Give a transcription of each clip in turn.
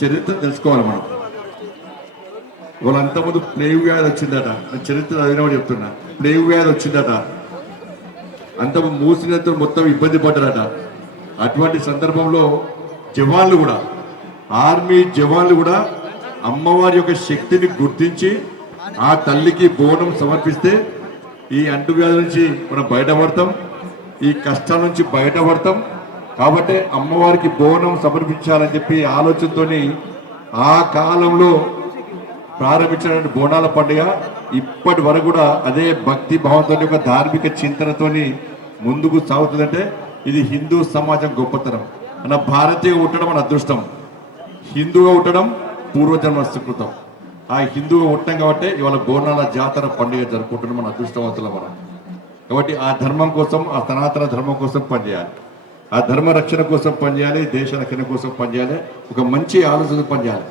చరిత్ర తెలుసుకోవాలి మనం. వాళ్ళంతకుముందు ప్లేగు వ్యాధి వచ్చిందట, చరిత్ర చదివినప్పుడు చెప్తున్నా. ప్లేగు వ్యాధి వచ్చిందట, అంత మూసినంత మొత్తం ఇబ్బంది పడ్డారట. అటువంటి సందర్భంలో జవాన్లు కూడా, ఆర్మీ జవాన్లు కూడా అమ్మవారి యొక్క శక్తిని గుర్తించి ఆ తల్లికి బోనం సమర్పిస్తే ఈ అంటువ్యాధి నుంచి మనం బయటపడతాం, ఈ కష్టాల నుంచి బయటపడతాం. కాబట్టి అమ్మవారికి బోనం సమర్పించాలని చెప్పి ఆలోచనతోని ఆ కాలంలో ప్రారంభించిన బోనాల పండుగ ఇప్పటి వరకు కూడా అదే భక్తి భావంతో ఒక ధార్మిక చింతనతోని ముందుకు సాగుతుందంటే ఇది హిందూ సమాజం గొప్పతనం. మన భారతీయ ఉండడం మన అదృష్టం, హిందూగా ఉండడం పూర్వజన్మ సుకృతం. ఆ హిందూగా ఉండటం కాబట్టి ఇవాళ బోనాల జాతర పండుగ జరుపుకుంటున్నాం, మన అదృష్టవంతులం మనం. కాబట్టి ఆ ధర్మం కోసం, ఆ సనాతన ధర్మం కోసం పనిచేయాలి, ఆ ధర్మ రక్షణ కోసం పనిచేయాలి, దేశ రక్షణ కోసం పనిచేయాలి, ఒక మంచి ఆలోచన పనిచేయాలి,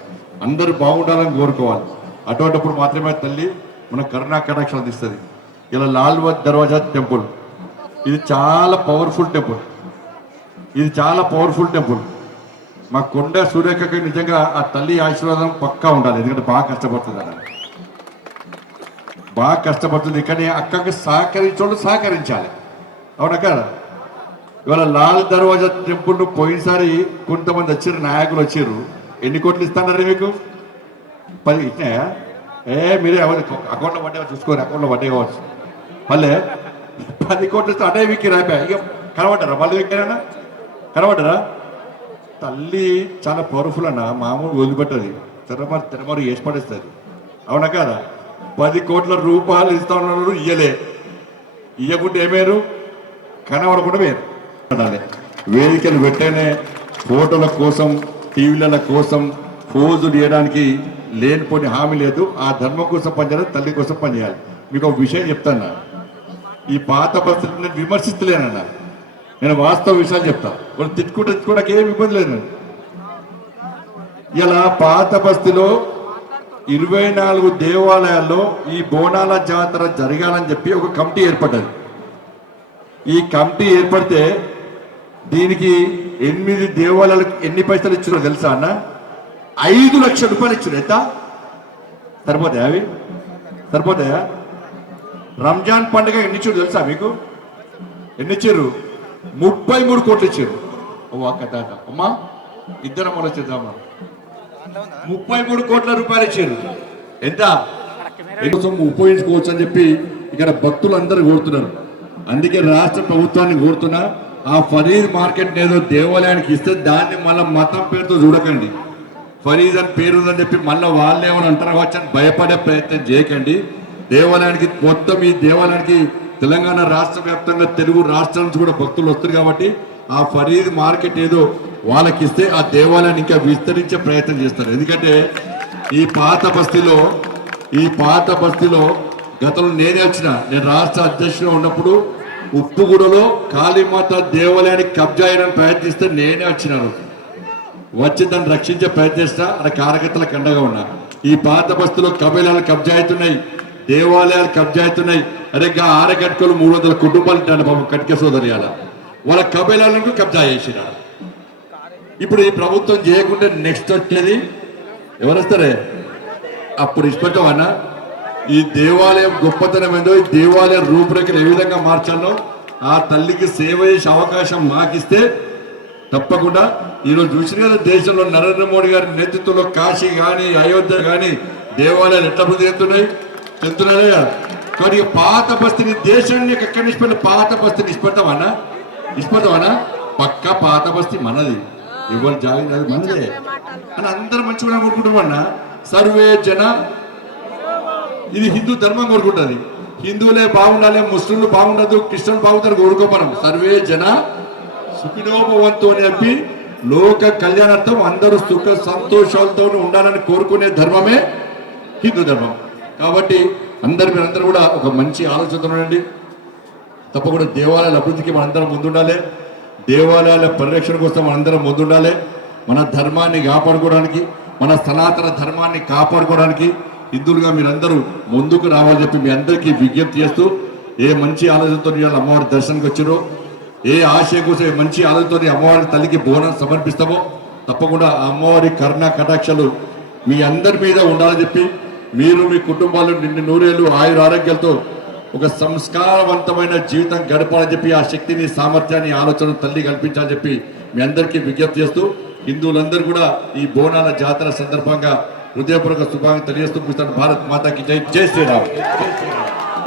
అందరూ బాగుండాలని కోరుకోవాలి. అటువంటిప్పుడు మాత్రమే తల్లి మన కరుణా కటాక్షాలు అందిస్తుంది. ఇలా లాల్ దర్వాజా టెంపుల్ ఇది చాలా పవర్ఫుల్ టెంపుల్, ఇది చాలా పవర్ఫుల్ టెంపుల్. మా కొండ సూర్యకకి నిజంగా ఆ తల్లి ఆశీర్వాదం పక్కా ఉండాలి, ఎందుకంటే బాగా కష్టపడుతుంది అన్న, బాగా కష్టపడుతుంది. కానీ అక్కకి సహకరించోళ్ళు సహకరించాలి, అవునా కదా. ఇవాళ లాల్ దర్వాజా టెంపుల్ పోయినసారి కొంతమంది వచ్చారు, నాయకులు వచ్చారు. ఎన్ని కోట్లు ఇస్తానన్నారు మీకు? 10 ఇచ్చినాయా? మీరే అకౌంట్లో పడ్డా చూసుకోరు, అకౌంట్లో పడ్డే కావచ్చు. మళ్ళీ 10 కోట్లు ఇస్తే అటే మీకు రాపా. ఇక కనబడ్డారా? మళ్ళీ ఎక్కడైనా కనబడ్డారా? తల్లి చాలా పవర్ఫుల్ అన్న, మామూలు వదిలిపెట్టది, తెరమరు వేసి పడేస్తుంది, అవునా కదా. 10 కోట్ల రూపాయలు ఇస్తా ఉన్నారు, ఇయ్యలే. ఇయ్యకుంటే ఏమేరు, కనబడకుండా వేరు. వేదికలు పెట్టేనే ఫోటోల కోసం, టీవీల కోసం, ఫోజులు చేయడానికి లేనిపోని హామీ లేదు. ఆ ధర్మం కోసం పనిచేయాలి, తల్లి కోసం పనిచేయాలి. మీకు ఒక విషయం చెప్తాను, ఈ పాత పరిస్థితులు నేను విమర్శిస్తలేనన్నా, నేను వాస్తవ విషయాలు చెప్తా. వాళ్ళు తిట్టుకోవడానికి ఏమి ఇబ్బంది లేదు. ఇలా పాత బస్తీలో 24 దేవాలయాల్లో ఈ బోనాల జాతర జరగాలని చెప్పి ఒక కమిటీ ఏర్పడ్డది. ఈ కమిటీ ఏర్పడితే దీనికి 8 దేవాలయాలకు ఎన్ని పైసలు ఇచ్చారో తెలుసా అన్న? 5 లక్షల రూపాయలు ఇచ్చారు. ఎంత సరిపోతాయా? అవి సరిపోతాయా? రంజాన్ పండుగ ఎన్ని ఇచ్చారు తెలుసా మీకు? ఎన్ని ఇచ్చారు? 33 కోట్లు ఇచ్చారు. అమ్మా ఇద్దరు అమ్మలు వచ్చేద్దామా, 33 కోట్ల రూపాయలు ఇచ్చారు. ఎంత ఉపయోగించుకోవచ్చు అని చెప్పి ఇక్కడ భక్తులు అందరూ కోరుతున్నారు. అందుకే రాష్ట్ర ప్రభుత్వాన్ని కోరుతున్నా, ఆ ఫరీద్ మార్కెట్ ఏదో దేవాలయానికి ఇస్తే దాన్ని మళ్ళీ మతం పేరుతో చూడకండి. ఫరీద్ అని పేరు ఉందని చెప్పి మళ్ళీ వాళ్ళు ఏమైనా అంటారా వచ్చని భయపడే ప్రయత్నం చేయకండి. దేవాలయానికి మొత్తం, ఈ దేవాలయానికి తెలంగాణ రాష్ట్ర వ్యాప్తంగా తెలుగు రాష్ట్రాల నుంచి కూడా భక్తులు వస్తారు. కాబట్టి ఆ ఫరీద్ మార్కెట్ ఏదో వాళ్ళకి ఇస్తే ఆ దేవాలయాన్ని ఇంకా విస్తరించే ప్రయత్నం చేస్తారు. ఎందుకంటే ఈ పాత బస్తీలో గతంలో నేనే వచ్చిన, నేను రాష్ట్ర అధ్యక్షుడు ఉన్నప్పుడు ఉప్పుగూడలో కాళీమాత దేవాలయానికి కబ్జా చేయడానికి ప్రయత్నిస్తే నేనే వచ్చినాను, వచ్చి దాన్ని రక్షించే ప్రయత్నిస్తా, అక్కడ కార్యకర్తలకు అండగా ఉన్నా. ఈ పాత బస్తీలో కబేలాలు కబ్జా అవుతున్నాయి, దేవాలయాలు కబ్జా అవుతున్నాయి. అరే ఆరగట్టుకోలు 300 కుటుంబాలు ఉంటాడు బాబు, కటిక సోదరియాల వాళ్ళ కబేలాలను కబ్జా చేసిన. ఇప్పుడు ఈ ప్రభుత్వం చేయకుండా నెక్స్ట్ వచ్చేది ఎవరు వస్తారే? అప్పుడు ఇష్టపడతామన్నా ఈ దేవాలయం గొప్పతనం ఏందో, ఈ దేవాలయం రూపురేఖలు ఏ విధంగా మార్చాలో ఆ తల్లికి సేవ చేసే అవకాశం మాకిస్తే తప్పకుండా. ఈరోజు చూసిన కదా దేశంలో నరేంద్ర మోడీ గారి నేతృత్వంలో కాశీ కానీ, అయోధ్య కానీ దేవాలయాలు ఎట్లా అభివృద్ధి చెందుతున్నాయి. కానీ పాత బస్తీని దేశాన్ని ఎక్కడి నిష్పత్తి, పాత బస్తీని ఇష్టపడతామన్నా పక్క పాత బస్తీ మనది, ఎవరు జాగ్రత్త మనదే అని అందరూ మంచిగా కోరుకుంటామన్నా. సర్వే జన, ఇది హిందూ ధర్మం కోరుకుంటుంది. హిందువులే బాగుండాలి, ముస్లింలు బాగుండదు, క్రిస్టియన్లు బాగుంటారు కోరుకోమనం. సర్వే జన సుఖినోభవంతో అని చెప్పి లోక కళ్యాణార్థం అందరూ సుఖ సంతోషాలతో ఉండాలని కోరుకునే ధర్మమే హిందూ ధర్మం. కాబట్టి మీరందరూ కూడా ఒక మంచి ఆలోచనతో ఉండండి. తప్పకుండా దేవాలయాల అభివృద్ధికి మనందరం ముందుండాలి, దేవాలయాల పరిరక్షణ కోసం మనందరం ముందుండాలి. మన ధర్మాన్ని కాపాడుకోవడానికి, మన సనాతన ధర్మాన్ని కాపాడుకోవడానికి హిందువులుగా మీరందరూ ముందుకు రావాలని చెప్పి మీ అందరికీ విజ్ఞప్తి చేస్తూ, ఏ మంచి ఆలోచనతో అమ్మవారి దర్శనానికి వచ్చారో, ఏ ఆశయం కోసం మంచి ఆలోచనతో అమ్మవారి తల్లికి బోనం సమర్పిస్తామో తప్పకుండా ఆ అమ్మవారి కరుణ కటాక్షలు మీ అందరి మీద ఉండాలని చెప్పి మీరు మీ కుటుంబాలు నిన్ను నూరేళ్ళు ఆయుర ఆరోగ్యాలతో ఒక సంస్కారవంతమైన జీవితం గడపాలని చెప్పి ఆ శక్తిని సామర్థ్యాన్ని ఆలోచన తల్లి కల్పించాలని చెప్పి మీ అందరికీ విజ్ఞప్తి చేస్తూ హిందువులందరూ కూడా ఈ బోనాల జాతర సందర్భంగా హృదయపూర్వక శుభాకాంక్షలు తెలియజేస్తూ భారత్ మాతాకి జై, జై శ్రీరామ్.